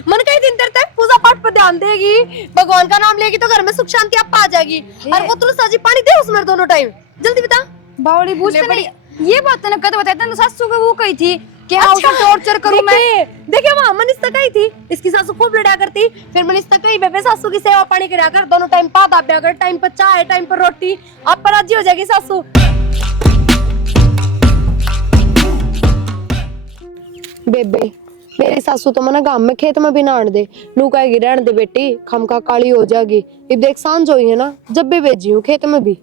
मन कई दिन तेरे तक पूजा पाठ पर ध्यान देगी, भगवान का नाम लेगी तो घर में सुख शांति आप आ जाएगी। और वो तुलसा जी पानी दे उसमें दोनों टाइम, जल्दी बता। बावड़ी बूझते नहीं, ये बात ना कद बताया तेन सासू को वो कही थी कि हाँ उसे टॉर्चर करूं मैं। देखिए वहाँ मनीषा कही थी, इसकी सासू खूब लड़ा करती, फिर मनीषा कही बेबे सासू की सेवा पानी करा कर, दोनों टाइम पाद आप कर, टाइम पर चाय टाइम पर रोटी, आप पर राजी हो जाएगी सासू। बेबे मेरी सासू तो मना गांव में खेत में भी ना आने दे, नू कहेगी रहने दे बेटी खमका काली हो जाएगी। ये देख सांझ हुई है ना, जब भी भेजी हूँ खेत में भी।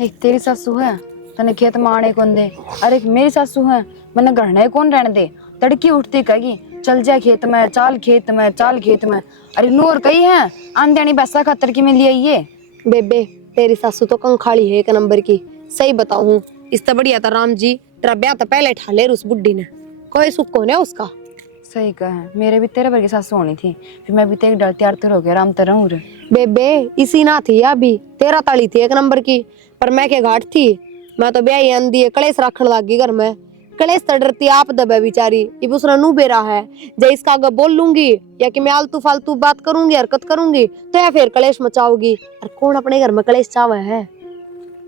एक तेरी सासू है तने खेत में आने कौन दे, अरे मेरी सासू है मैंने घर कौन रहने दे। तड़की उठती कहेगी चल जा खेत में, चाल खेत में, चाल खेत में। अरे नूर कही है आंधेनी पैसा खातर की में लिए ये। बेबे तेरी सासू तो कंखाली है एक नंबर की, सही बताऊं इससे बढ़िया था राम जी तेरा ब्याह तो पहले ठा ले उस बुड्ढी ने, कोई सुख कौन है उसका। सही कहा, मेरे भी तेरे वर्गी सासू होनी थी, फिर मैं भी तेरी डर तैयार तो हो गया राम तरह हूं रे। बेबे इसी ना थी अभी तेरा ताली थी एक नंबर की, पर मैं के घाट थी, मैं तो ब्याह आंदी है कलेश रखने लगी घर में, कलेश तो डरती आप दबे बेचारी, ये दूसरा नू बेरा है, जब इसका आगे बोल लूंगी या कि मैं आलतू फालतू बात करूंगी हरकत करूंगी तो या फिर कलेश मचाओगी, और कौन अपने घर में कलेश चावे है।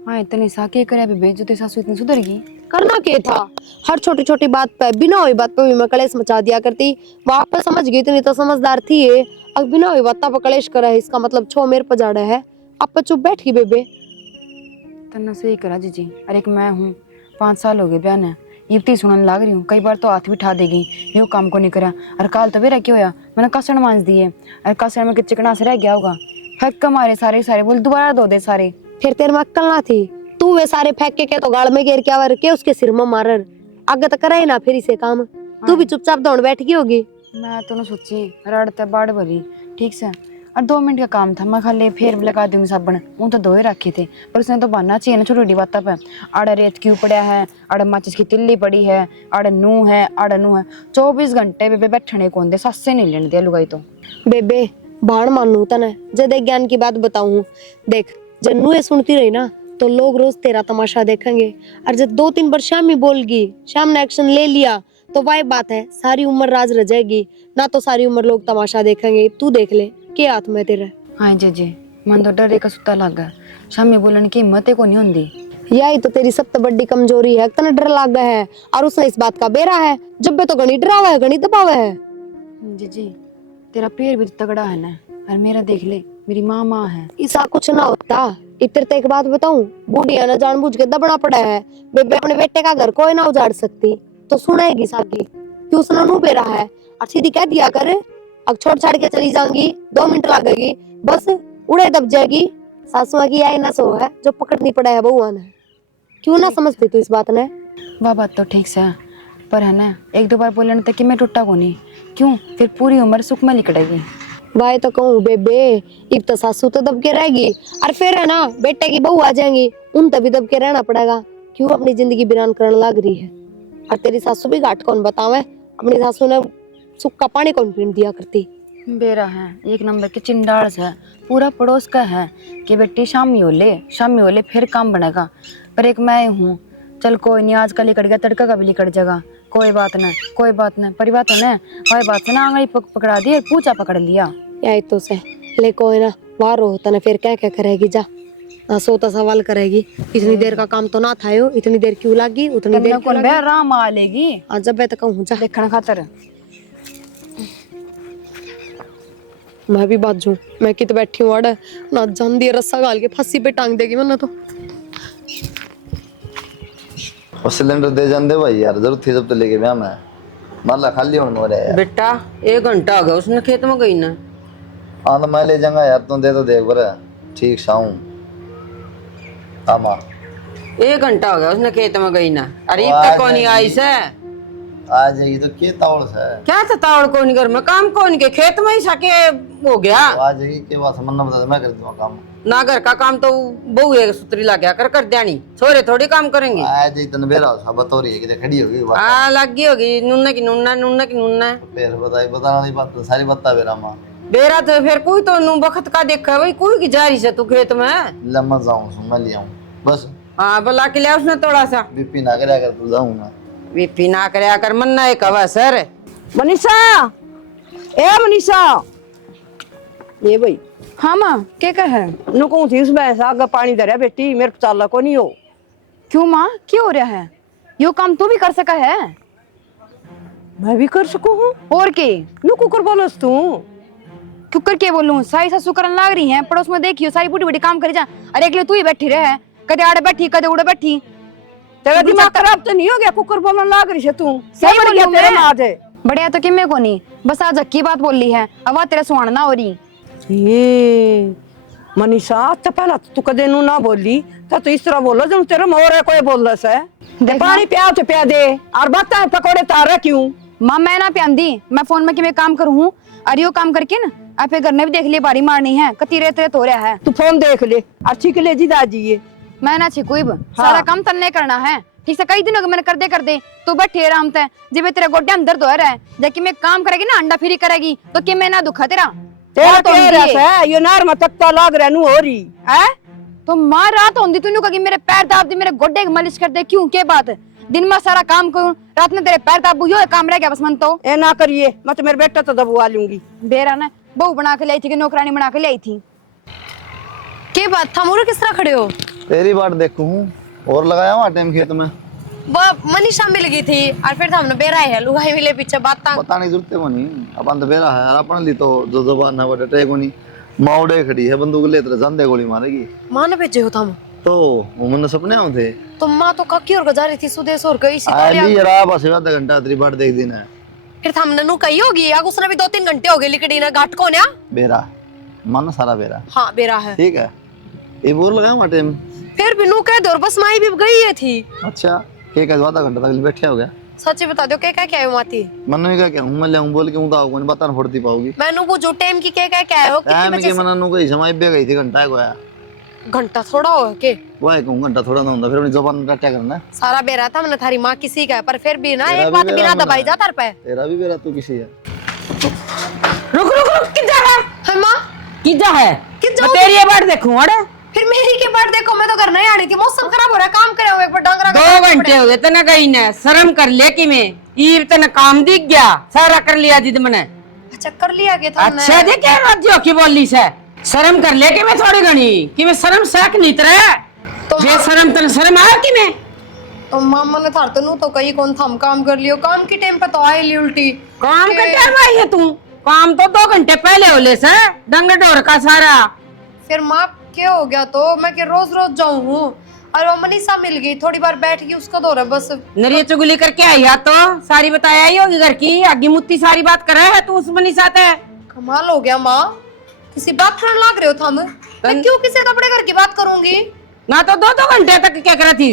हाँ इतनी साके करे बेबे जो तेरी सासू इतनी सुधरगी। करना क्या था, हर छोटी छोटी बात पे बिना हुई बात पे भी मैं कलेश मचा दिया करती, वहां पर समझ गई इतनी तो समझदार थी ये, अब बिना हुई बात पर कलेश करा है इसका मतलब छो मेरे पर जाड़ा है, अब चुप बैठ गई बेबे। तन्ना सही करा जीजी, अरे एक मैं हूँ 5 साल हो गए ब्याह ने, इतनी सुनने लग रही हूँ, कई बार तो हाथ भी उठा देगी यो काम को नहीं करा। और काल तो बेरा क्या होया मैंने कसण मांज दिए, और कसण में चिकना से रह गया होगा, फेंक के मारे सारे सारे, बोल दोबारा धो दे सारे। फिर तेरे में अक्कल ना थी, तू वे सारे फेंक के तो गाड़ में गिर क्या वर के उसके सिर में मारर, आगे तो करे ही ना फिर इसे काम, तू भी चुपचाप दौड़ बैठ गई होगी। मैं तो ना सोची रड़ते बाढ़ भरी ठीक से, और 2 मिनट का काम था, मैं खाली फेर भी लगा दूंगी साबन, मुंह तो धोए रखे थे, पर उसने तो बनना चाहिए ना छोटी छोटी बातों पे। आड़े रेत क्यों पड़ा है, आड़े माचिस की तिल्ली पड़ी है, आड़े नू है, आड़े नू है, 24 घंटे बेबे बैठने कौन दे, सस से नहीं लेने दे लुगाई तो। बेबे भाड़ मानू तने जब एक ज्ञान की बात बताऊं, देख जब नूए सुनती रही ना तो लोग रोज तेरा तमाशा देखेंगे, और जब 2-3 बार शाम ही बोलगी, शाम ने एक्शन ले लिया तो वही बात है सारी उम्र राज रह जाएगी ना, तो सारी उम्र लोग तमाशा देखेंगे। तू देख ले क्या हाथ में तेरे। हाँ जी मन तो डरे का सुता लगा, शामी बोलने की हिम्मत को नहीं होंदी। यही तो तेरी सबसे बड़ी कमजोरी है, तना डर लग गया है, और उसने इस बात का बेरा है, जब भी तो घनी डरावा है घनी दबावा है। जी तेरा पैर भी तो तगड़ा है ना, और मेरा देख ले मेरी माँ है। ऐसा कुछ ना होता, इतर तो एक बात बताऊं, बूढ़िया ने जानबूझ के दबना पड़ा है, बेबे अपने बेटे का घर कोई ना उजाड़ सकती, तो सुनेगी साकी कि उसने नू बेरा है, और सीधी कह दिया कर अब छोड़ छाड़ के चली जाऊंगी, 2 मिनट लगेगी बस उड़े दब जाएगी, सासुआ की आई ना सो है जो पकड़नी पड़ा है बउआ ने। क्यों ना समझती तू इस बात ने। वह बात तो ठीक से, पर है ना 1-2 बार बोलने तक कि मैं टूटा को नहीं, क्यों फिर पूरी उम्र सुख में निकलेगी। वाय तो कहूँ बेबे, एक तो सासू तो दब के रहेगी, और फिर है ना बेटे की बहू आ जाएंगी, उन तभी दब के रहना पड़ेगा, क्यों अपनी जिंदगी बिरान करने लग रही है। और तेरी सासू भी घाट कौन बतावे, अपनी सासू ने सुख का पानी कौन पीन दिया करती। बेरा है एक नंबर के चिंडाड़ है, पूरा पड़ोस का है कि बेटी शामी हो ले फिर काम बनेगा, पर एक मैं हूँ चल कोई नहीं, आज का लिकट गया तड़का का भी लिकट जाएगा, कोई बात नहीं, पर बात है ना वही बात से ना आंगली पकड़ा दी, पूछा पकड़ लिया। यही तो से ले कोई ना वार होता ना, फिर क्या क्या करेगी जा, सोता सवाल करेगी, इतनी देर का काम तो ना था यो, इतनी देर क्यों लगी, उतनी देर कौन बे राम आ लेगी, आज जब मैं तो कहूँ जा देखने खातर। मैं भी बाजू, मैं कित बैठी हूँ अड़ ना जान दिया रस्सा गाल के फांसी पे टांग देगी मैंने तो। और सिलेंडर दे जान दे भाई यार, जरूरत थी जब तो लेके ब्याह में, माला खाली होने मोरे यार। बेटा 1 घंटा हो गया उसने खेत में गई ना। हाँ तो मैं ले जाऊंगा यार, तुम दे तो देख बरा ठीक साऊं। हाँ माँ 1 घंटा हो गया उसने खेत में गई ना, अरे अब तक कौन आई से, आ जाएगी तो के तावड़ से क्या तावड़ कौन घर में काम कौन के खेत में ही सके हो गया। तो आ जाएगी के बात समझना बता, मैं कर दूंगा काम ना घर का काम तो बहू एक सुतरी ला गया कर देनी, छोरे थोड़ी काम करेंगे। आ जाएगी तन बेरा सब बता रही है कि खड़ी होगी बात। हाँ लगी होगी नूना की नूना फिर बताना वाली बात तो सारी बता बेरा माँ, बेरा तो फिर कोई तो नू बखत का देखा भाई, कोई की जा रही से तू खेत में। लम्मा जाऊँ मैं ले आऊँ बस। हाँ बुला के लिया उसने थोड़ा सा, बीपी ना करे अगर तू जाऊँ मैं बीपी ना करे कर मन ना एक हवा सर। मनीषा ए मनीषा, ये भाई हाँ माँ क्या कह है? नुकू थी उस भैंस आगे पानी धरा बेटी, मेरे को चाला को नहीं हो। क्यों माँ क्या हो रहा है? यो काम तू भी कर सका है? मैं भी कर सकू हूँ और के नुकू कर बोलस तू। क्यों कर के बोलूं? सारी सासू करन लाग रही है, पड़ोस में देखियो सारी बूढ़ी बूढ़ी काम करे जा। अरे अगले तू ही बैठी रहे, कदे आड़े बैठी कदे उड़े बैठी। तेरा दिमाग खराब तो नहीं हो गया? कुकर बोलने लाग रही है तू। सही क्या बढ़ बोली गया हूँ तेरा मैं। नाद है? बढ़िया तो किमे को नहीं, बस आज की बात बोल ली है, अब तेरे सुहाना हो रही। ये मनीषा तो पहला तू कदे नू ना बोली तो इस तरह बोलो जब तेरा मोर है कोई बोल रहा है। देख पानी पिया तो पिया दे और बता पकौड़े तारा क्यों? माँ मैं ना प्यांदी, मैं फोन में कि मैं काम करूँ हूँ, अरे यो काम करके ना आप घर ने भी देख लिया, बारी मारनी है कती रेत रेत हो रहा है। तू फोन देख ले, अच्छी के ले जी दाजी ये। मैं ना छिकुब सारा काम तन्ने करना है, ठीक से कई दिनों मैंने कर दे तू बैठे आराम से। जब तेरे गोड्डे में दर्द हो रहा है, जबकि मैं काम करेगी ना अंडा फिरी करेगी तो कि मैं ना दुखा तेरा तेरा तो है ये नार में तख्ता लाग रहा नु हो रही है। तो मां रात होंदी तूने कहा कि मेरे पैर दाब दे, मेरे गोड्डे की मालिश कर दे, क्यों के बात? दिन में सारा काम करूं, रात में तेरे पैर दाबू, यो काम रह गया बस मन तो। ए ना करिए, मैं तो मेरे बेटा तो दबवा लूंगी। बेरा ने बहू बना के लाई थी कि नौकरानी बना के लाई थी? के बात था मोरू, किस तरह खड़े हो? तेरी बात देखू और लगाया हुआ टाइम खेत में। वो मनीषा मिल गई थी और फिर हमने बेरा है लुगाई मिले पीछे बात पता नहीं जरूरत है नहीं, अपन तो बेरा है अपन ली तो जो जबान ना बटे टेको नहीं। माउडे खड़ी है बंदूक ले तेरे जान दे गोली मारेगी। माँ ने भेजे हो तुम तो वो मन सपने आउ थे। तो माँ तो ककी और जा रही थी सुदेश और गई सी आली जरा बस आधा घंटा तेरी बात देख देना। फिर हमने नु कही होगी या उसने भी 2-3 घंटे हो गए लिकड़ी ना घाट को ना। बेरा मन सारा बेरा। हाँ बेरा है ठीक है, ये बोर लगाया हुआ टाइम। फिर भी नु कह दो और बस माई भी गई है थी। अच्छा के का आधा घंटा तक बैठे हो गया। सच्ची बता दो क्या क्या है माती? मन में क्या हूं मैं ले बोल के हूं तो कोई बता ना फोड़ती पाऊगी। मैंने वो जो टाइम की क्या क्या हो कितने टाइम बजे के मन नु कोई समय बे गई थी घंटा को आया। घंटा थोड़ा हो के वो एक घंटा थोड़ा ना होता फिर अपनी जुबान में क्या करना है। सारा बेरा था मैंने थारी माँ किसी का है, पर फिर भी ना तेरा एक भी बात बेरा बिना मना दबाई है। जा तार पे। तेरा भी बेरा तू किसी है। रुक रुक रुक किधर है? है माँ किधर है? किधर मैं तेरी ये बात देखूं। अरे फिर मेरी के बाद देखो मैं तो घर नहीं आनी थी, मौसम खराब हो रहा है, काम करे हुए एक बार डांगरा 2 घंटे हो गए तना गई ने, शर्म कर ले कि मैं ई तना काम दिख गया सारा कर लिया जिद मने। अच्छा कर लिया गया था अच्छा दे क्या राज्य की बोली से शर्म कर ले कि मैं थोड़ी घनी कि मैं शर्म साक नहीं तरह तो जे शर्म तन शर्म आ कि मैं तो मामा ने थार तो नु तो कहीं कौन थम काम कर लियो, काम की टाइम पे तो आई ली उल्टी। काम का टाइम आई है तू? काम तो 2 घंटे पहले हो ले से डंग डोर का सारा। फिर माँ क्या हो गया तो मैं कि रोज रोज जाऊं हूँ और वो मनीषा मिल गई, थोड़ी बार बैठ गई उसका दौर है बस। नरिया चुगली करके आई है तो सारी बताया ही होगी घर की, आगे मुत्ती सारी बात करे है तू उस मनीषा ते। कमाल हो गया माँ, किसी बात करने लग रहे हो थम। मैं क्यों किसी कपड़े घर की बात करूंगी? ना तो 2 घंटे तक क्या करा थी?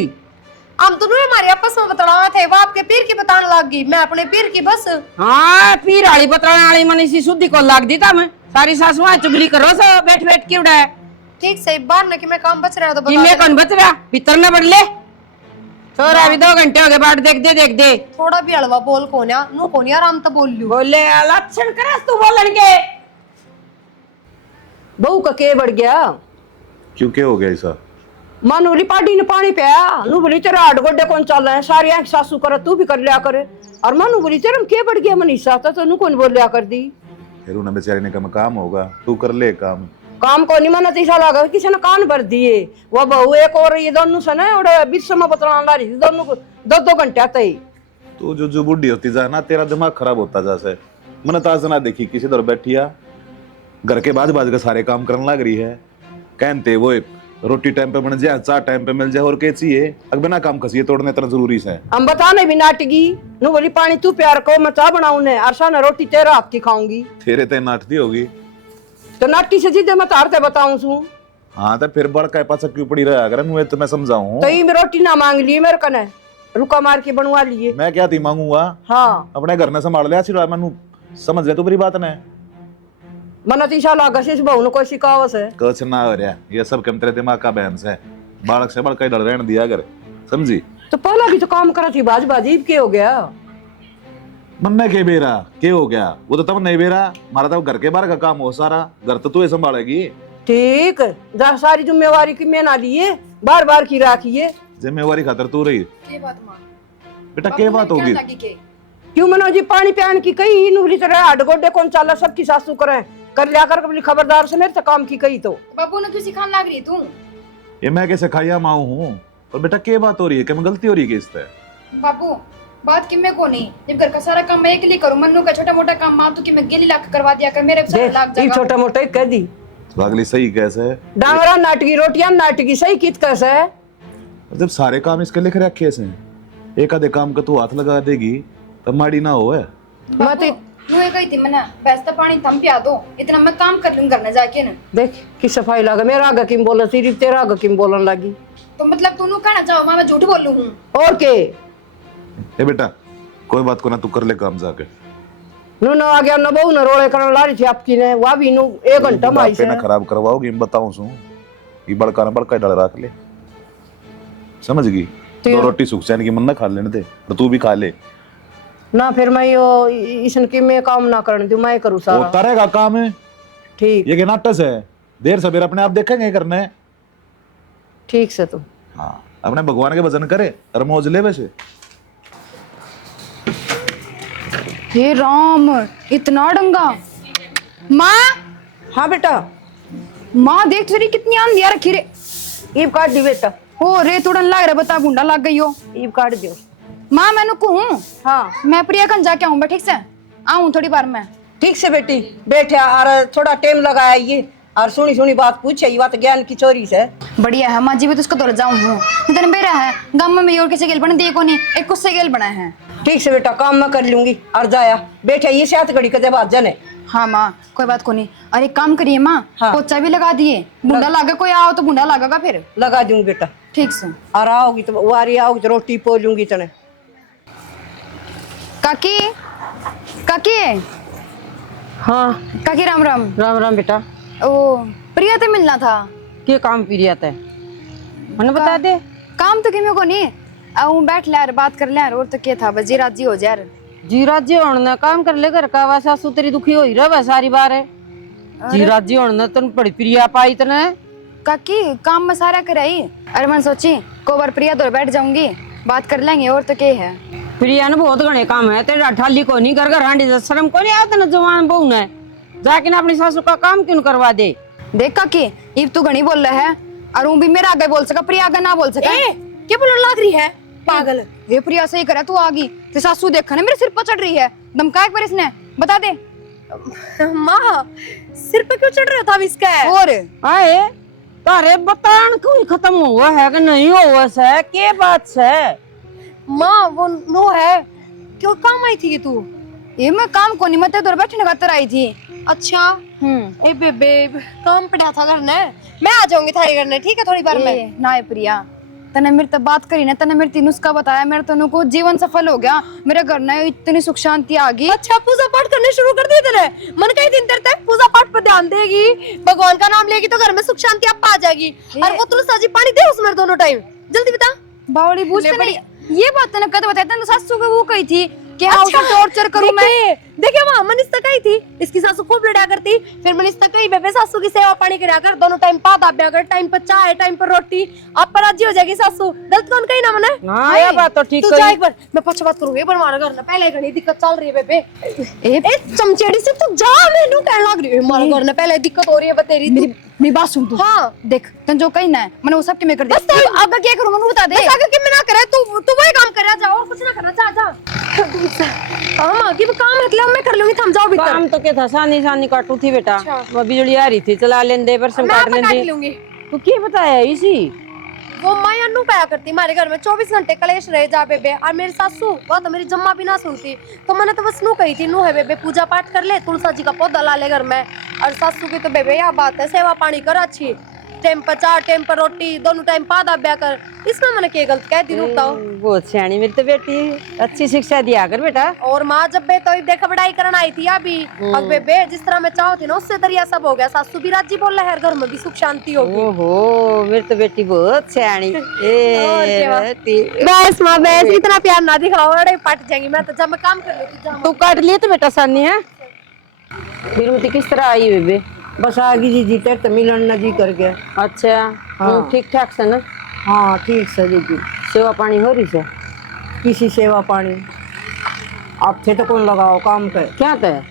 हम दोनों हमारे आपस में बतलाना थे, वो आपके पीर की बताने लग गई, मैं अपने पीर की बस। हाँ पीर आली बतलाने वाली मनीषी शुद्धि को लाग दी था मैं। सारी सासुआ चुगली करो सब बैठ बैठ के उड़ा। ठीक सही बार न कि मैं काम बच रहा तो कि बता मैं देना। कौन बच रहा भीतर ना बढ़ ले छोरा अभी 2 घंटे हो गए बाट देख दे थोड़ा भी हलवा बोल कोन्या नु कोन्या आराम तो बोल लू। बोले लक्षण करस तू बोलन के बहू का के बढ़ गया? क्यों क्या हो गया ऐसा? मानूली पार्टी ने पानी पिया नु बोली तेरा आठ गोड्डे कौन चल रहा है, सारी आंख सासू करे तू भी कर लिया करे। और मानू बोली तेरा के बढ़ गया मनीषा तो नु कौन बोल लिया कर दी। फिर उन्हें बेचारे ने कहा काम होगा तू कर ले काम। काम को नहीं मना तीसरा लगा किसी ने कान भर दिए। वो बहू एक और ये दोनों से ना उड़े बीच समय बतलाने ला रही थी दोनों को 2-2 घंटे आते ही। तू जो बुढ़ी होती जा ना तेरा दिमाग खराब होता जा से। मैंने ताज ना देखी किसी दर बैठिया घर के बाज बाज के सारे काम करने लग रही है। कहते वो रोटी टाइम पे बन जाए चाय टाइम पे मिल जाए और क्या चाहिए अब बिना काम खसिए तोड़ने इतना जरूरी है। हम बताने भी नाटगी नु बोली पानी तू प्यार को मैं चाह बनाऊ ने अरसा ने रोटी तेरा हाथ की खाऊंगी। तेरे ते नाटती होगी तो नाटी से जीते मैं तारते बताऊं सू। हाँ तो फिर बड़ का पासा क्यों पड़ी रहा अगर मैं तो मैं समझाऊं। तो ये रोटी ना मांग लिए मेरे कने रुका मार के बनवा लिए। मैं क्या थी मांगूंगा? हाँ अपने घर ने संभाल लिया सिर्फ मैं समझ ले तो बड़ी बात ने मना तीसरा लगा से बहू ने कोई सिखावस है कुछ ना हो रहा ये सब कम तेरे दिमाग का बहन से बालक से बड़का डर रहने दिया अगर समझी। तो पहला भी तो काम करा थी बाज बाजी के हो गया मन्ने के बेरा के हो गया वो तो तब नहीं बेरा मारा था घर के बाहर का काम हो सारा घर तो तू ही संभालेगी। ठीक जहाँ सारी जिम्मेवारी की मैं ना लिए बार बार की राखिए। जिम्मेवारी खातर तू रही के बात मां बेटा के बात होगी क्यों मनो जी पानी पियान की कही नूरी तरह हड गोडे कौन चाला सबकी सासू करे कर लिया कर अपनी खबरदार से मेरे से काम की कही तो बाबू ने क्यों सिखाने लग रही तू? ये मैं कैसे खाया माऊ हूँ? और बेटा क्या बात हो रही है? क्या मैं गलती हो रही है किस तरह? बाबू बात कि मैं को नहीं, जब घर का सारा काम मैं अकेले करूं, मन्नू का छोटा मोटा काम मां तो कि मैं गिली लाके करवा दिया कर, मेरे पे सारा लाग देख जाएगा। छोटा मोटा कह दी अगली सही कैसे? डांगरा नाटकी रोटियां नाटकी सही कित कैसे है? जब सारे काम इसके लिख रखे हैं, एक आधे काम का तू हाथ लगा देगी तब माड़ी ना हो है। मत नु ये कही थी मना बैसता पानी थम पिया दो, इतना मैं काम कर लूं घर में जाके ना। देख की सफाई लगा मेरा आगे किम बोला सिरी तेरा आगे किम बोलन लगी तो मतलब तू नु कहना चाहो मां मैं झूठ बोलूं हूं? और के ए बेटा कोई बात को ना, तू कर ले काम जाके। नु न आ गया न बहु न रोले करन लारी थी आपकी ने वा भी नु 1 घंटा में आई से ना खराब करवाओगी मैं बताऊं सू ये बड़का ना बड़का डाल रख ले, समझ गई? दो रोटी सुख चैन की मन ना खा लेने दे और तू भी खा ले ना, फिर मैं यो इसन की मैं काम ना करने दूं, मैं करूं सारा। होता रहेगा काम है, ठीक ये क्या नाटक है? देर सवेर अपने आप देखेंगे करना है। ठीक से तू हाँ अपने भगवान के भजन करे और मौज ले वैसे। हे राम इतना डंगा। माँ हाँ बेटा माँ देख तो रही कितनी आंधिया रखी रे। ईब काट दी बेटा, हो रे तोड़न लग रहा, बता गुंडा लग गई हो। ईब काट दियो। माँ मैंने कहूँ हाँ मैं प्रिया कन जाके आऊँ ठीक से, आऊँ थोड़ी बार में। ठीक से बेटी बैठे और थोड़ा टाइम लगाया ये और सुनी सुनी बात पूछे, ये बात ज्ञान की चोरी से बढ़िया है माँ जी भी तो उसका दौर जाऊँ हूँ इतने बेरा है गाँव में मेरी और किसी गेल बने देखो नहीं, एक कुछ से गेल बना है। ठीक से बेटा काम मैं कर लूंगी और जाया बैठे ये सात घड़ी कदे बात जने। हाँ माँ कोई बात को नहीं। अरे काम करिए माँ, हाँ। पोचा भी लगा दिए, बुंडा लागा कोई आओ तो बुंडा लागेगा फिर। लगा दूंगी बेटा ठीक से। और आओगी तो वारी आओगी तो रोटी पो लूंगी तने। काकी काकी हाँ काकी राम राम। राम राम बेटा। ओ प्रिया तो मिलना था। के काम पी है मैंने बता दे। काम तो किमें को नहीं, आऊँ बैठ ले यार बात कर ले यार, और तो क्या था बस जी राजी हो जा यार। जी राज्य होने काम कर ले घर का वा सासू तेरी दुखी हो ही रहा सारी बार है। जी राज्य होने तुम बड़ी प्रिया पाई तने काकी काम में सारा कराई। अरे मैं सोची को बार प्रिया दो बैठ जाऊंगी बात कर लेंगे, और तो क्या है। प्रिया ने बहुत घने काम है तेरा ठाली को नहीं कर हांडी से शर्म को नहीं आता ना जवान बहू ने जाके ना अपनी सासू का काम क्यों करवा दे। देख काकी इब तू घनी बोल रहा है और भी मेरा आगे बोल सका, प्रिया आगे ना बोल सका। क्या बोलने लग रही है पागल? वे प्रिया सही करे तू आ गई तो सासू देखा ना मेरे सिर पर चढ़ रही है, धमका एक बार इसने बता दे। माँ सिर पे क्यों चढ़ रहा था इसका? और आए तारे बतान कोई खत्म हुआ है कि नहीं हुआ से के बात से? माँ वो नो है क्यों काम आई थी तू? ये मैं काम को नहीं, मैं तेरे दौर बैठने खातर आई थी। अच्छा ए बेबे काम पड़ा था घर ने, मैं आ जाऊंगी थारे घर ने ठीक है थोड़ी बार में। ना प्रिया तने मेरे तब बात करी ना, तने मेरे तीनों नुस्खा बताया, मेरे तनु को जीवन सफल हो गया, मेरे घर में इतनी सुख शांति आ गई। अच्छा पूजा पाठ करने शुरू कर दिए तूने? मन कई दिन तेरे तक पूजा पाठ पर ध्यान देगी, भगवान का नाम लेगी तो घर में सुख शांति आप आ जाएगी। और वो तुलसी जी पानी दे उसमें दोनों टाइम, जल्दी बता। बावड़ी बूझते नहीं ये बात तने कद बताया तने सासू को वो कही थी कि हाँ उसे टॉर्चर करूं मैं। देखिए वहाँ मनीषा कही थी इसकी सासू खूब लड़ा करती, फिर मनीषा कही बेबे सासू की सेवा पानी करा कर, दोनों टाइम पाद आब्या कर, टाइम पर चाय टाइम पर रोटी, आप पर राजी हो जाएगी सासू। गलत कौन कही ना मने? हाँ ये बात तो ठीक तू जा एक बार, मैं पक्ष बात करूंगी एक बार मारा घर ना, पहले घनी दिक्कत चल रही है बेबे। ए चमचेड़ी से तू जा, मैनू कहने लग रही है मारा घर ना पहले दिक्कत हो रही है बतेरी। मेरी बात सुन तू। हाँ देख तन जो कही ना है मैंने वो सब के मैं कर दिया, बस तो आगे क्या करूं मैं बता दे। बस आगे कि मैं ना करे तू वही काम कर जा और कुछ ना करना, जा जा। हाँ माँ की काम है मैं कर लूंगी, थम जाओ भीतर। काम तो क्या था सानी सानी काटू थी बेटा, वो बिजली आ रही थी चला लेंदे बरसम काट लेंदे। लूंगी तू क्या बताया इसी वो माँ अन्नू पाया करती हमारे घर में 24 घंटे कलेश रहे जा बेबे, और मेरी सासू वो तो मेरी जम्मा भी ना सुनती, तो मैंने तो बस नू कही थी नू है बेबे पूजा पाठ कर ले, तुलसा जी का पौधा ला ले घर में। और सासू की तो बेबे यह बात है सेवा पानी कर अच्छी, टाइम पर चार टाइम पर रोटी, दोनों टाइम पाद आब्या कर, इसमें मैंने क्या गलत कह दी? बताओ। बहुत सियानी मेरी तो बेटी, अच्छी शिक्षा दिया कर बेटा। और माँ जब बे तो देखा बड़ाई करना आई थी अभी, अब बेबे जिस तरह मैं चाहती ना उससे दरिया सब हो गया, सासू भी राजी बोल रहा है घर में भी सुख शांति होगी। ओहो मेरी तो बेटी बहुत सियानी। बस माँ बस इतना प्यार ना दिखाओ, अरे पट जाएंगी मैं तो, जब मैं काम कर लेती। तू काट लिए तो बेटा सानी है फिर मुझे किस तरह आई बेबे? बस आगी जी जी तेरे तो मिलन न जी कर गया। अच्छा हाँ। ठीक ठाक से ना? हाँ ठीक से जी जी। सेवा पानी हो रही से? किसी सेवा पानी आप थे तो कौन लगाओ काम पे क्या तय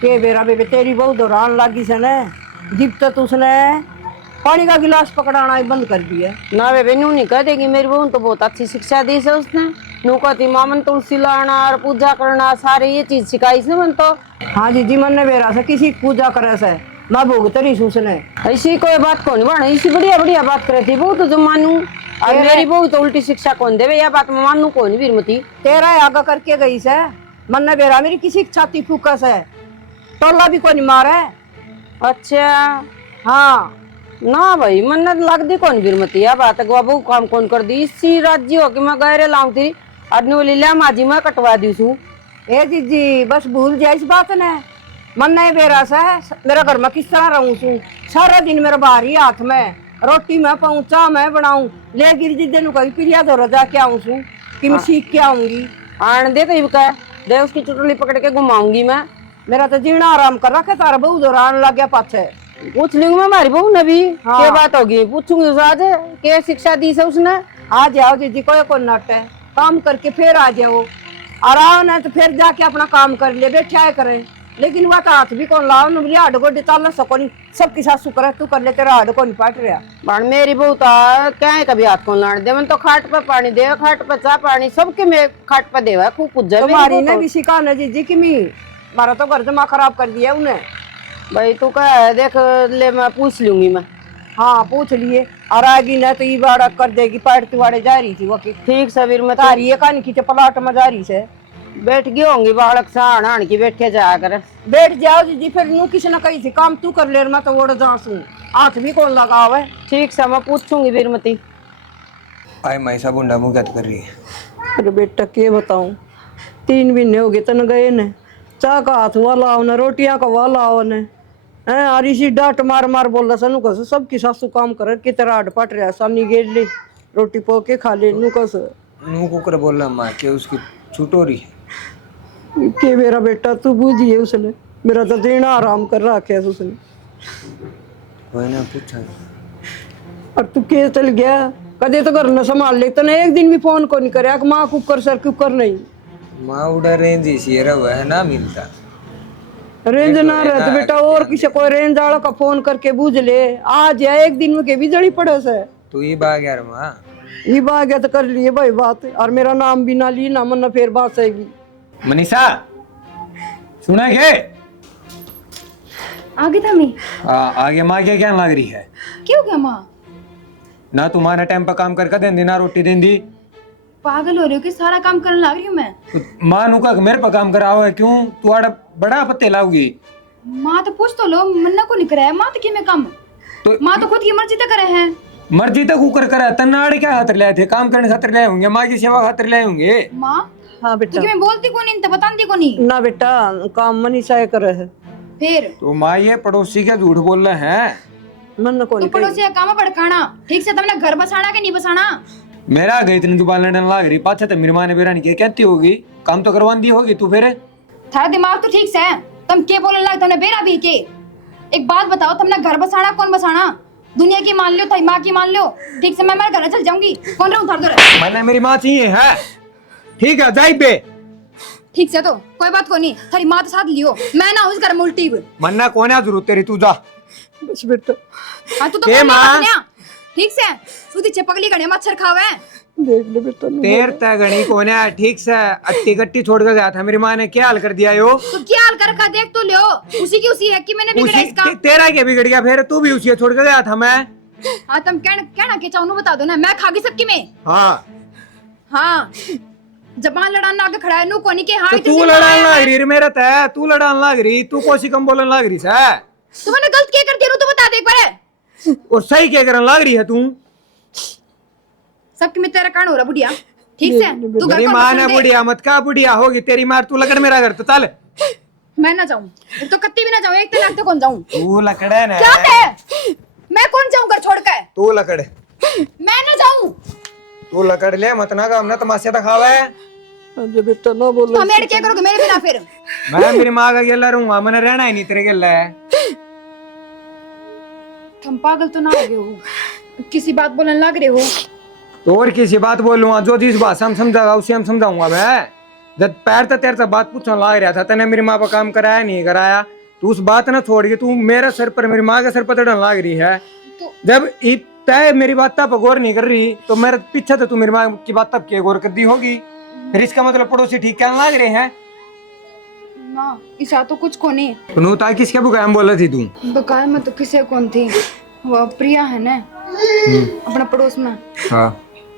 के बेरा बेबे तेरी बहू दौरान लागी से ने जिब तक उसने पानी का गिलास पकड़ाना ही बंद कर दिया। ना बेबे नू नहीं कह देगी, मेरी बहू तो बहुत अच्छी शिक्षा दी से उसने। नू कहती मामन तुलसी लाना और पूजा करना सारे ये चीज सिखाई से मन तो। हाँ जी मन ने बेरा से किसी की पूजा करे से मैं भोग तरी उसने। ऐसी कोई बात कौन बना, इसी बढ़िया बढ़िया बात करे थी बहू तो जो मानू। और मेरी बहू तो उल्टी शिक्षा कौन देवे, यह बात मैं मानू कौन वीरमती। तेरा आगा करके गई से मन ने बेरा मेरी किसी की छाती फूकस है, टोला भी कोई मारे। अच्छा हाँ ना भाई मन लगती कौन वीरमती, यह बात है बहू काम कौन कर दी। इसी राज्य हो कि मैं गहरे लाऊं थी अदनू लीला माजी मैं कटवा दी सू। ए जीजी बस भूल जाए इस बात ने। मन नहीं बेरा से मेरा घर में किस तरह रहूं सू, सारा दिन मेरा बाहरी हाथ में रोटी मैं पहुंचा मैं बनाऊं ले गिर जिद्दे नु कभी पिरिया दो रजा के आऊं सू कि मैं सीख के आऊंगी। आन दे कहीं कह दे उसकी चुटली पकड़ के घुमाऊंगी मैं। मेरा तो जीना आराम कर रखा तारा बहू दौरान लग गया पाछे। पूछ लूंगी मैं हमारी बहू ने भी हाँ। क्या बात होगी, पूछूंगी उस आज क्या शिक्षा दी से उसने। आ जाओ जीजी कोई नट है काम करके फिर आ जाओ आराम है तो फिर जाके अपना काम कर ले बैठा करें। लेकिन वह तो हाथ भी कौन लाओ नुबली हाड गोडी ताल सको नहीं सबके साथ शुक्र है तू कर ले तेरा हाड को नहीं पाट रहा। बन मेरी बहू तो क्या है कभी हाथ को लाने दे, मन तो खाट पे पानी दे खाट पे चाह पानी सबके में खाट पे देवा खूब पूजा। तुम्हारी ने भी सिखाना जीजी की मी मारा तो घर जमा खराब कर दिया उन्हें। भाई तू क्या है देख ले मैं पूछ लूंगी मैं। हाँ पूछ लिए और आएगी न तो ये बाड़ा कर देगी पैर तुवाड़े जा रही थी वो की ठीक सबीर में तारी ये कान की पलाट में जा रही से बैठ गई होंगी बालक साण हाण की बैठे जाया कर। बैठ जाओ दीदी फिर नू किसी न कही थी काम तू कर ले मैं तो ओढ़ जाऊं हाथ भी कौन लगाव है। ठीक से मैं पूछूंगी वीरमती। आए माइसा बुंडा मुँह क्या कर रही है? अरे बेटा के बताऊं 3 महीने हो गए तन गए ने चाह का हाथ वाला आओ न रोटियां का वाला आओ ने हैं और इसी डांट मार मार बोल रहा सनु कस सबकी सासू काम कर की तरह आड़ पट रहा सानी गेल ले रोटी पो के खा ले नू कस नू कुकर बोल रहा माँ के उसकी छूट हो रही है। के मेरा बेटा तू बूझिए उसने मेरा तो देना आराम कर रखा है उसने। कोई ना पूछा और तू के चल गया कदे तो घर न संभाल ले तने एक दिन भी फोन को नहीं करे माँ कुकर सर कुकर नहीं माँ उड़ा रेंज इसी हुआ है ना मिलता रेंज ना रहे तो बेटा और किसी कोई रेंज वाला का फोन करके बूझ ले आज या एक दिन में के बिजली पड़े से तू ही बाग यार माँ ये बात है तो कर लिए भाई बात और मेरा नाम भी ना ली ना मन फिर बात सही। मनीषा सुना के आगे था मैं आगे माँ क्या क्या लग रही है? क्यों क्या माँ ना तुम्हारे टाइम पर काम करके देंदी ना रोटी देंदी। पागल हो रही हो कि सारा काम करने लग रही हूँ मैं। तो माँ नु का मेरे पर काम कराओ है क्यों तू आड़ा बड़ा पत्ते लाओगी? माँ तो पूछ तो लो मन्ना को नहीं कराया माँ तो कि मैं काम तो माँ तो खुद की मर्जी तो करे है। मर्जी तक ऊकर करा तन्नाड़े क्या खातर लाए थे? काम करने खातर लाए होंगे, माँ की सेवा खातर लाए होंगे। माँ हाँ तो बेटा कि मैं बोलती को नहीं तो बताती को नहीं ना बेटा काम मनीषा करे है फिर तो माँ ये पड़ोसी के झूठ बोल रहे हैं। मन को तू पड़ोसी का काम भड़काना ठीक से तुमने घर बसाना के नहीं बसाना। मेरा गई इतनी दुकान लड़ने लाग रही पाछे तो मेरी माँ ने बेरा नहीं कहती होगी काम तो करवा दी होगी तू फिर। थारा दिमाग तो ठीक से है तुम के बोलने लगे तुमने बेरा भी के। एक बात बताओ तुमने घर बसाना कौन बसाना दुनिया की मान लो माँ की मान लो ठीक से मैं मेरे घर चल जाऊंगी कौन रहूं थार मैंने मेरी माँ चाहिए है ठीक है जाई पे ठीक से तो कोई बात को नहीं थारी माँ तो साथ लियो मैं ना उस घर में उल्टी मन्ना कौन है जरूरत तेरी तू जा। बस बेटा हाँ तू तो के बोल माँ? नहीं ठीक से सूती चिपकली गणे मच्छर खावे देख ले बेटा तेर तय गणी कौन है ठीक से अट्टी गट्टी छोड़ कर गया था मेरी माँ ने क्या हाल कर दिया यो। तो क्या हाल कर रखा देख तो लियो उसी की उसी है कि मैंने बिगड़ा इसका। तेरा क्या बिगड़ गया फिर तू भी उसी छोड़ कर गया था मैं। हाँ तुम कहना के चाहूँ बता दो ना मैं खागी सबकी में। हाँ हाँ जबान लड़ाना आगे खड़ा है नू कोनी के हाँ तो तू लड़ान लाग रही मेरा तय तू लड़ान लाग रही तू कोसी कम बोलन लाग रही से तुमने गलत क्या कर दिया तो बता दे एक बार। और सही क्या करन लाग रही है तू? सबके में तेरा कान हो रहा बुढ़िया ठीक से तू घर मेरी कौन माँ ने बसन दे? बुढ़िया मत का बुढ़िया होगी तेरी मार तू लकड़ मेरा घर तो चल। मैं ना जाऊं तो कत्ती भी ना जाऊं एक तलाक तो कौन जाऊं तू लकड़े ना क्या है मैं कौन जाऊं घर छोड़ के तू लकड़ मैं ना जाऊं तू लकड़ ले मत ना काम ना तमाशा दिखावे। अरे बेटा ना बोलो तो मेरे क्या करोगे मेरे बिना फिर मैं मेरी माँ का गेला रहूंगा मैंने रहना ही नहीं तेरे गेला है। तुम पागल तो ना हो गए हो किसी बात बोलने लग रहे हो तो और किसी बात बोलूंगा जो जिस भाषा में समझागा उसे हम समझाऊंगा मैं। जब पैर तो तेरे से बात पूछने लग रहा था, तने मेरी माँ पर काम कराया नहीं कराया, तू उस बात ना छोड़ के तू मेरे सर पर मेरी माँ के सर पर चढ़ने लग रही है। जब तय मेरी बात पर गौर नहीं कर रही तो मेरे पीछे तो तू मेरी माँ की बात तब के गौर कर दी होगी। फिर इसका मतलब पड़ोसी ठीक कहने लग रहे हैं। माँ ऐसा तो कुछ को नहीं तू ताकि किसके बुकाया बोला थी तू? बकाया में तो किसे कौन थी, वो प्रिया है ना अपना पड़ोस में। हाँ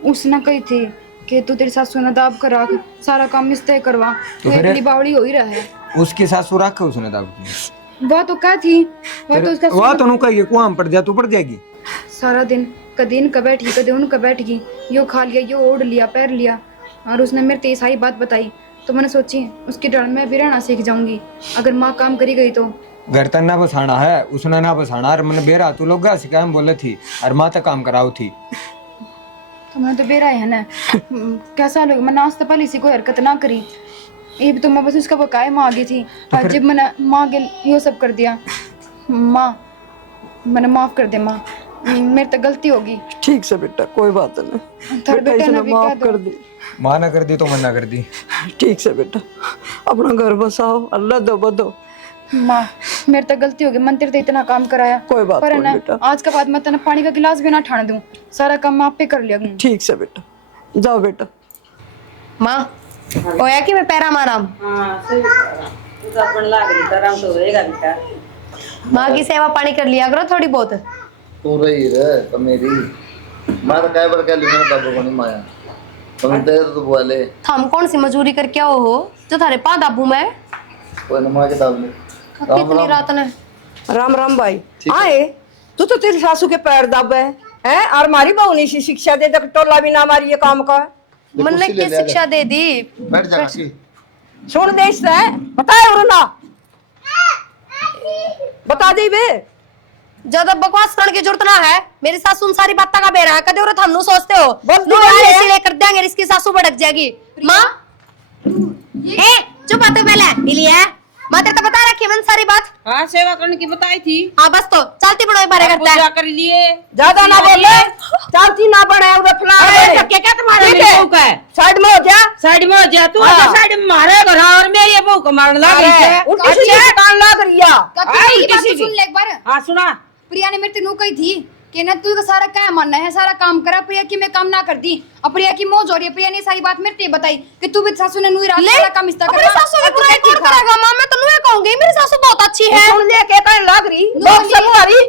उसने कही थी कि तू तेरी सासू ने दाब कर रख, सारा काम मिस्ते करवा, तो एक बावड़ी हो ही रहा है। उसकी सासू रखा उसने दाब की। वह तो क्या थी, वह तो उसका वह तो नु कही कुआं में पड़ जा, तू पड़ जाएगी। सारा दिन कदी इनका बैठी कदी उनका बैठ गई, यो खा लिया यो ओढ़ लिया पैर लिया। और उसने मेरे ते सारी बात बताई तो मैंने सोची उसकी डर में भी रहना सीख जाऊंगी, अगर माँ काम करी गई तो। घर तक ना बसाना है उसने ना बसाना, और मैंने बेरा तू लोग शिकायत बोले थी और माँ तक काम कराओ थी। तो मैं तो बेरा है ना कैसा लोग, मैंने आज तो पहले इसी को हरकत ना करी, ये भी तो मैं बस उसका बकाया माँ गई थी। और जब मैंने माँ के यो सब कर दिया, माँ मैंने माफ कर दे माँ, मेरे तो गलती होगी। ठीक से बेटा, कोई बात नहीं, थारे बेटा बेटे ने इसने भी माफ कह कर दो। दी। माँ ना कर दी तो मना कर दी। ठीक से बेटा, अपना घर बसाओ, अल्लाह दो बदो। माँ मेरे तो गलती होगी, मन तेरे तो इतना काम कराया, कोई बात पर है नहीं ना बेटा। आज के बाद मैं तेने पानी का गिलास भी ना ठाने दूं, सारा काम मैं आप पे कर लिया करूं। ठीक से बेटा, जाओ बेटा। माँ होया कि मैं पैरा मारा माँ की सेवा पानी कर लिया करो थोड़ी बहुत। तू रही रे तो मेरी मैं तो कई बार कह ली मैंने दाबो को नहीं माया, तुम तेरे तो बोले हम कौन सी मजूरी करके आओ हो जो थारे पा दाबू मैं कोई न मां के दाब ले। कितनी रात ने। राम राम भाई आए, तू तो तेरी सासू के पैर दाबे है और हमारी बहू ने इसी शिक्षा दे दे टोला भी ना मारी ये काम का। मन ने क्या शिक्षा दे दी? बैठ जा काशी। सुन दे इससे बताए और ना बता दे बे। ज्यादा बकवास करने की जरूरत ना है, मेरी सासू सारी बात का बेरा है, कदे और हम सोचते हो बोलती नो नहीं यार है। इसीलिए कर देंगे इसकी सासू भड़क जाएगी। माँ ए चुप आ तू पहले इलिया माँ तेरे तो बता रखी मैंने सारी बात। हाँ सेवा करने की बताई थी, हाँ बस तो चलती बड़ो बारे करता है। पूजा कर लिए, ज्यादा ना बोले, चालती ना बढ़े उधर फला अरे क्या क्या तुम्हारे ठीक मेरे है। बहू का है, साइड में हो जा। साइड में हो जा तू, हाँ। साइड में मारे घर और मेरी बहू को मारने लगी है। उल्टी सीधी कान लाग रही है। मेरी बात तो सुन ले एक बार। हाँ सुना, प्रिया ने मेरे तेनू कही थी कि ना तू का सारा क्या मानना है, सारा काम करा, प्रिया की मैं काम ना करती। अब प्रिया की मौज हो रही है, प्रिया ने सारी बात मेरे ते बताई कि तू भी सासू ने नुई रात सारा काम इस्ता अपनी सासू की बुराई कौन करेगा? माँ मैं तो नुए कहूंगी मेरी सासू बहुत अच्छी है। सुन ले के कान लाग रही लोग सब मारी।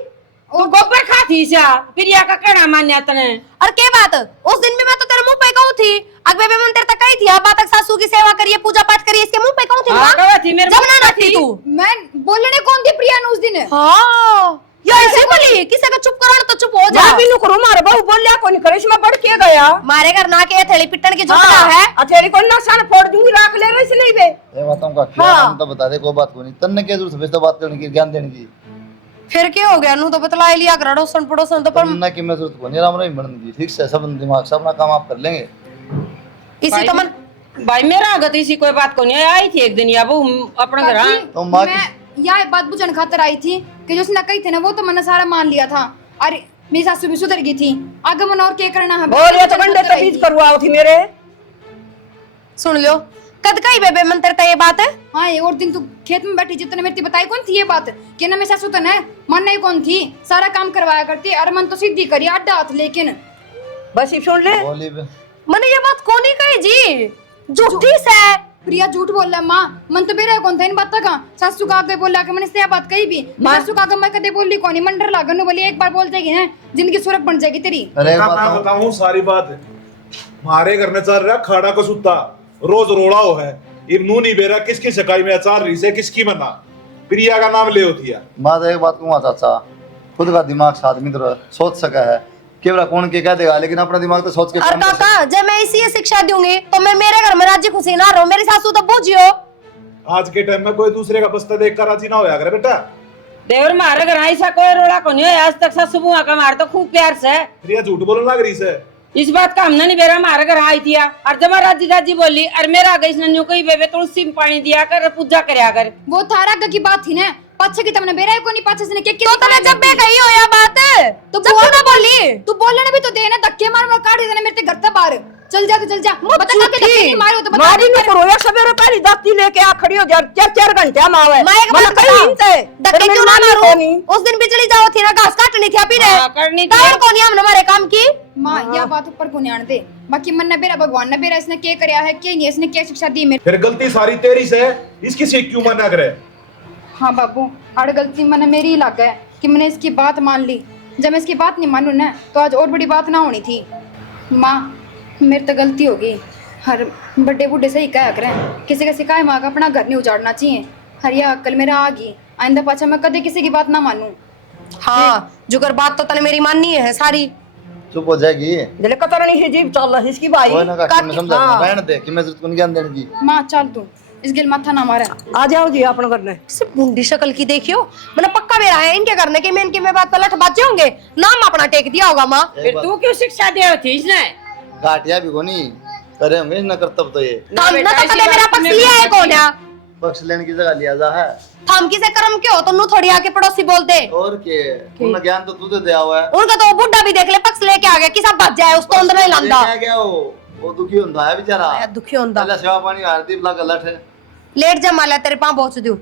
तू गोबर खाती सा प्रिया का कहना मान्या तने। और क्या बात उस दिन भी मैं तो तेरे मुंह पे कहूं थी, अगले भी मैं तेरे तक कही थी अब तक सासू की सेवा करिए पूजा पाठ करिए इसके मुंह पे कहूं थी। हाँ, कहा थी, मेरे जब मुंह ना पे थी थी। तू मैं बोलने कौन थी प्रिया ने उस दिन? हाँ यो ऐसे बोली किसी का चुप करो तो चुप हो जा। जा भी नु करो मारे बहू बोलिया कोनी करे इसमें बढ़ के गया। मारे घर ना के थैली पिटन की जरूरत हाँ, है। तेरी को नसान फोड़ दूंगी राख ले रही नहीं बे। ये बातों का क्या हम तो बता दे कोई बात को नहीं, तन्ने के जरूरत है तो बात करने की ज्ञान देने की। फिर क्या हो गया? नू तो बतला लिया कर अड़ोसन पड़ोसन तो पर तन्ने की मैं जरूरत को नहीं, राम रहीम बनने की। ठीक से सब दिमाग से अपना काम आप कर लेंगे। इसी तो मन भाई मेरा आगत इसी कोई बात को नहीं आई थी एक दिन या वो अपने घर आए। तो माँ मैं यह बात बुझन खातर आई थी कि जो उसने कही थी ना वो तो मैंने सारा मान लिया था। अरे मेरी सासू भी सुधर गई थी, आगे मन और क्या करना है। बोल ये तो गंडे तबीज करवाओ थी मेरे। सुन लो कद कई बेबे मन तेरे ये बात है। हाँ ये और दिन तू खेत में बैठी जितने मेरी बताई कौन थी ये बात कि ना मेरी सासू तो ना मन नहीं कौन थी, सारा काम करवाया करती। अरे मन तो सीधी करी अड्डा हाथ, लेकिन बस ये सुन ले बोली बे। मैंने ये बात कौन ही कही जी, झूठी से प्रिया झूठ बोल रहा माँ, मन तो बेरा कौन था इन बात का। सासू का आगे बोला कि मैंने इससे बात कही भी, सासू का आगे मैं कदे बोली कौन, मन डर लागन बोली एक बार बोल जाएगी ना जिंदगी सुरख बन जाएगी तेरी। अरे एक मैं बात बताऊं सारी बात, मारे घर में चल रहा खाड़ा का सुत्ता रोज रोड़ा हो है, ये नू नहीं बेरा किसकी सकाई में अचार रही से किसकी मना प्रिया का नाम ले होती है। मैं तो एक बात कहूँगा चाचा, खुद का दिमाग से आदमी तो सोच सका है, केवल कौन के कह देगा, लेकिन अपना दिमाग तो सोच के और काम कर सकता है। काका जब मैं इसी शिक्षा दूंगी तो मैं मेरे घर में राजी खुशी ना रहूं, मेरी सासू तो बूझियो। आज के टाइम में कोई दूसरे का बस्ता देख कर राजी ना होया करे बेटा। देवर मारे घर ऐसा कोई रोड़ा को नहीं है आज तक, सासू बुआ का मार तो खूब प्यार से। प्रिया झूठ बोलने लग रही से। इस बात का हमने नहीं बेरा मारे घर आई थी और जब राजी राजी बोली और मेरा आगे इसने न्यू कही बेबे तुलसी में पानी दिया कर पूजा करया कर। वो थारा की बात थी ना, पाछे की तुमने बेरा को नहीं पाछे से तो तने जब बे कही हो या बात तो जब तू ना बोली तू बोलने भी तो देना, धक्के मार मार काट देना मेरे घर से बाहर। चल जा तो चल जा बता के धक्के नहीं मारो तो बता मारी नहीं करो या सवेरे पहली दाती लेके आ खड़ी हो जा 4 घंटे मावे मैं एक बात बताऊं, धक्के क्यों ना मारूं? उस दिन बिजली जाओ थी ना, घास काटनी थी अभी रे, करनी कारण कौन है हमने हमारे काम की? मां यह बात ऊपर को ध्यान दे, बाकी मन ने बेरा भगवान ने बेरा इसने क्या करया है क्या नहीं, इसने क्या शिक्षा दी मेरे। फिर गलती सारी तेरी से है, इसकी से क्यों मना करे? हाँ बाबू, अड़ गलती मन मेरी ही लग है कि मैंने इसकी बात मान ली। जब मैं इसकी बात नहीं मानू ना तो आज और बड़ी बात ना होनी थी। माँ मेरी तो गलती होगी, हर बड़े बूढ़े सही कहा करें, किसी का सिखाए माँ का अपना घर नहीं उजाड़ना चाहिए। हर यह अक्ल मेरा आ गई, आइंदा पाछा मैं कदे किसी की बात ना मानूं। हाँ जुगर बात तो तने मेरी माननी है सारी। चुप हो जाएगी। जले कतर नहीं है जीव चल रही इसकी भाई। कोई ना काकी मैं समझा रहने दे कि मैं जरूरत को नहीं ज्ञान देने की। माँ चल तू इस गिल माथा ना मारा। आ जाओ जी अपन करने। सिर्फ बूढ़ी शक्ल की देखियो, मैंने पक्का मेरा है इनके करने के, मैं इनकी मैं बात पलट बाजे होंगे, नाम अपना टेक दिया होगा माँ। फिर तू क्यों शिक्षा दे थी इसने? घाटिया भी कोनी करे होंगे ना करतब तो ये ना तो कदे मेरा पक्ष लिया है कौन है? पक्ष लेने की जगह लिया जा है। हम किसे कर्म के हो तो नू थोड़ी आके पड़ोसी बोलते। और के उन्हें ज्ञान तो तू दिया हुआ है। उनका तो वो बुढ़ा भी देख ले पक्ष लेके आ गया, किसा भज जाए उस तो अंदर नहीं लांदा। क्या गया वो दुखी होता है बेचारा। दुखी होंदा पहले सेवा पानी आरती बला गलत है। लेट जा माला तेरे पांव पहुंच दूं।